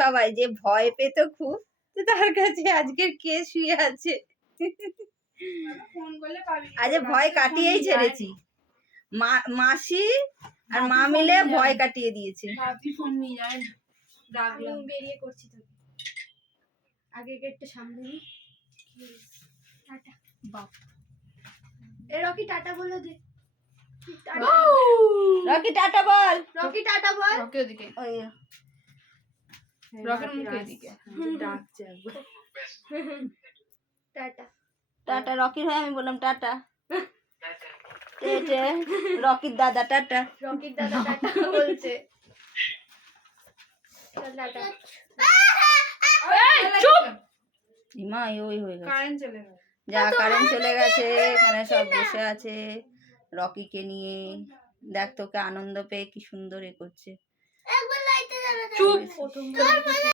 সবাই যে ভয় পেত খুব, তো তার কাছে আজকের কে শুয়ে আছে। আজ ভয় কাটিয়েই ছেড়েছি, মাসি আর মা মিলে ভয় কাটিয়ে দিয়েছে। বেরিয়ে করছি তোকে, আগে গেটটা সামনে নি। টাটা বাপ, এ রকি টাটা বলে দে। রকি টাটা বল, রকি টাটা বল। রকি ওদিকে, ওই রকির মুখে এদিকে ডাকছে একবার। টাটা টাটা, রকির হয়ে আমি বললাম টাটা। রকির দাদা টাটা, রকির দাদা টাটা বলছে। টাটা। চুপ, মা ওই হয়ে গেছে, কারেন্ট চলে গেল। যা কারেন্ট চলে গেছে। এখানে সব বসে আছে রকিকে নিয়ে, দেখ তোকে আনন্দ পেয়ে কি সুন্দর এ করছে। চুপ,